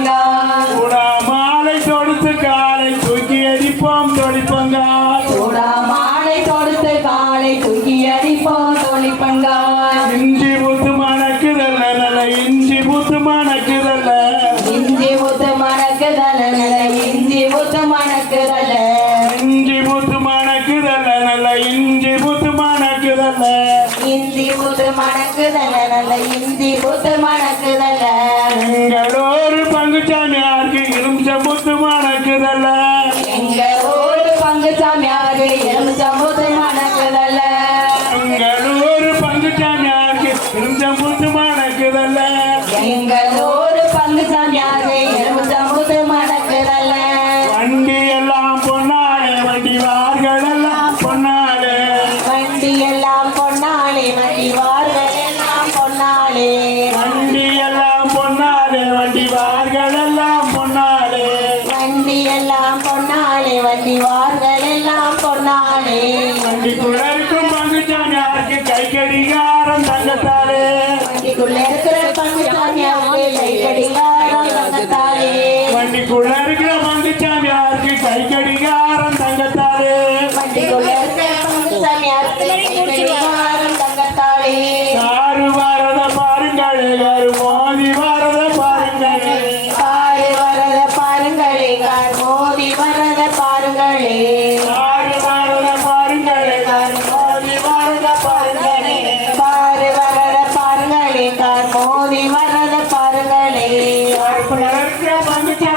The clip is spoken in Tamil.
தொழிப்பங்கால் சூடா மாலை தொடுத்து காலை தூக்கி எரிப்போம் தொழிப்பங்கால் சூடா மாலை தொடுத்து காலை தூக்கி அடிப்போம் தொழிப்பங்கால் இஞ்சி ஊத்து மணக்குதல்ல நல்ல இஞ்சி ஊத்து மணக்குதல்ல இஞ்சி ஊத்து மணக்குதல நல்ல இஞ்சி ஊத்து மணக்குதல இஞ்சி ஊத்து மணக்குதல்ல நல்ல இஞ்சி ஊத்து மணக்குதல்ல இஞ்சி ஊத்து மணக்குதல நல்ல இஞ்சி ஊத்து மணக்குதல எங்களோரு பங்குச்சாமியாருக்கு இரும்பு முத்து மணக்குதல்ல எங்க ஊரு பங்கு சாமியாரு எலுமிச்சம் ஊத்து மணக்குதல எங்களோரு பங்குச்சாமியாருக்கு இரும்பு முத்து மணக்குதல்ல எங்க ஊரு பங்கு சாமியாரு எலுமிச்சம் ஊத்து மணக்குதல வண்டி எல்லாம் பொன்னாலே வண்டி வார்கள் எல்லாம் பொன்னாலே வண்டி எல்லாம் பொன்னாலே வண்டி வார்கள் எல்லாம் பொன்னாலே வண்டி எல்லாம் பொன்னாலே வண்டி வார்கள் எல்லாம் பொன்னாலே வண்டி எல்லாம் பொன்னாலே வண்டி வார்கள் எல்லாம் பொன்னாலே வண்டிக்குள்ள இருக்கும் பங்குச்சாமியாருக்கு கை கடிகாரம் தங்கத்தாலே வண்டிக்குள்ள இருக்கிற பங்கு சாமியாருக்கு கை கடிகாரம் தங்கத்தாலே வண்டிக்குள்ள இருக்கிற பங்குச்சாமியாருக்கு கை கடிகாரம் தங்கத்தாலே வண்டிக்குள்ள இருக்கிற பங்கு சாமியாருக்கு கை கடிகாரம் தங்கத்தாலே காரு வரத பாருங்களே காரு மோதி வரத பாருங்களே காரு வரத பாருங்களே கார் மோதி வரத பாருங்களே காரு வரத பாருங்களே காரு மோதி வரத பாருங்களே காரு வரத பாருங்களே கார் மோதி வரத பாருங்களே இருக்கிற பங்குச்சாமி